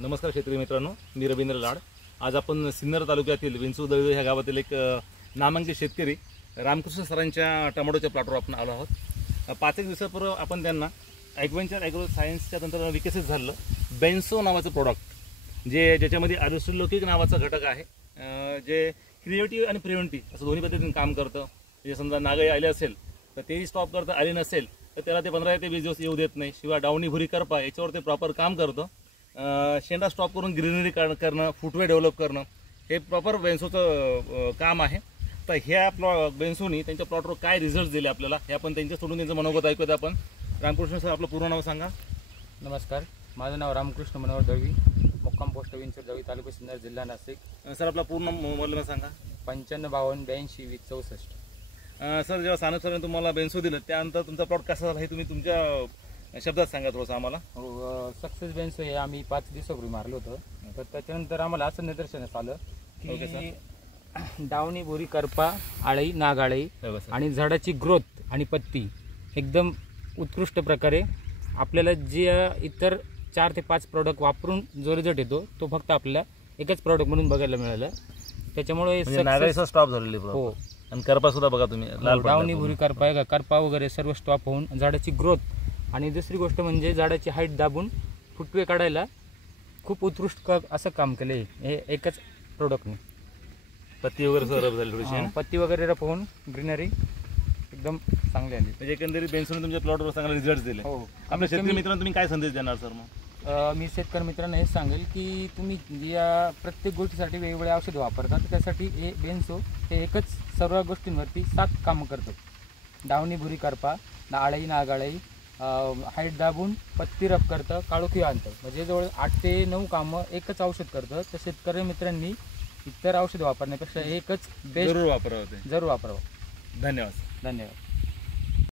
नमस्कार शेतकरी मित्रांनो, मी रवींद्र लाड। आज आपण सिन्नर तालुक्यातील विंचूदळवे ह्या गावातील एक नामांकित शेतकरी रामकृष्ण सरांच्या टोमॅटोच्या प्लॉटवर आपण आलो आहोत। 5 दिवसापूर्वी आपण त्यांना ॲग्वेंचर ॲग्रो सायन्सच्या तंत्रज्ञान विकसित झालेलं बेन्सो नावाचं प्रोडक्ट ज्याच्यामध्ये ॲरोस्टिलोकिक नावाचा घटक आहे, जे क्रिएटिव्ह आणि प्रिव्हेंटिव्ह असं दोन्ही पद्धतीने काम करतं। म्हणजे समजा नागळी आले असेल तर तेही स्टॉप करतं, आली नसेल तर त्याला ते 15 ते 20 दिवस येऊ देत नाही। शिवाय डावणी भुरी करपा याच्यावर ते प्रॉपर काम करतं। शेंडा स्टॉप करून ग्रीनरी करणं, फुटवे डेव्हलप करणं हे प्रॉपर बेन्सोचं काम आहे। तर ह्या बेन्सोनी त्यांच्या प्लॉटवर काय रिझल्ट दिले आपल्याला हे आपण त्यांच्याकडून त्यांचं मनोगत ऐकूयात। आपण रामकृष्ण सर, आपलं पूर्ण नाव सांगा। नमस्कार, माझं नाव रामकृष्ण मनोहर दळवी, मुक्काम पोस्ट विंचूदळवी, तालुका सिन्नर, जिल्हा नाशिक। सर, आपला पूर्ण मोबाईल नंबर सांगा। 9552822064। सर, जेव्हा सानप सरांनी तुम्हाला बेन्सो दिलं त्यानंतर तुमचा प्लॉट कसा झाला हे तुम्ही तुमच्या शब्दात सांगा थोडंसं आम्हाला। सक्सेस बेन्सो हे आम्ही 5 दिवसापूर्वी मारलं होतं। तर त्याच्यानंतर आम्हाला असं निदर्शनास आलं की डावणी, बोरी, करपा, आळी, नागाळी आणि झाडाची ग्रोथ आणि पत्ती एकदम उत्कृष्ट प्रकारे आपल्याला जे इतर 4 ते 5 प्रोडक्ट वापरून जो रिझल्ट येतो तो फक्त आपल्याला एकच प्रोडक्ट म्हणून बघायला मिळालं। त्याच्यामुळे नागाळीचा स्टॉप झालेली हो, आणि करपा सुद्धा बघा तुम्ही, लाल डावणी, बोरी, करपा वगैरे सर्व स्टॉप होऊन झाडाची ग्रोथ आणि दुसरी गोष्ट म्हणजे झाडाची हाईट दाबून फुटवे काढायला खूप उत्कृष्ट असं काम केलं हे एकच प्रोडक्टने। पत्ती वगैरे रफ झाली थोडीशी, पत्ती वगैरे रफ होऊन ग्रीनरी एकदम चांगली आली। म्हणजे एकंदरीत बेन्सोने तुमच्या प्लॉटवर चांगले रिझल्ट दिले। हो, आपल्या शेतकरी मित्रांना तुम्ही काय संदेश देणार सर? मग मी शेतकरी मित्रांना हेच सांगेल की तुम्ही या प्रत्येक गोष्टीसाठी वेगवेगळे औषधं वापरतात, त्यासाठी हे बेन्सो हे एकच सर्व गोष्टींवरती 7 कामं करतं। डावणी, भुरी, करपा, आळई, नागाळई, हाईट दाबून पत्ती रफ करतं, काळोखी आणतं। म्हणजे जवळ 8 ते 9 कामं एकच औषध करतं। तर शेतकरी मित्रांनी इतर औषध वापरण्यापेक्षा एकच बेस्ट जरूर वापरावं। धन्यवाद।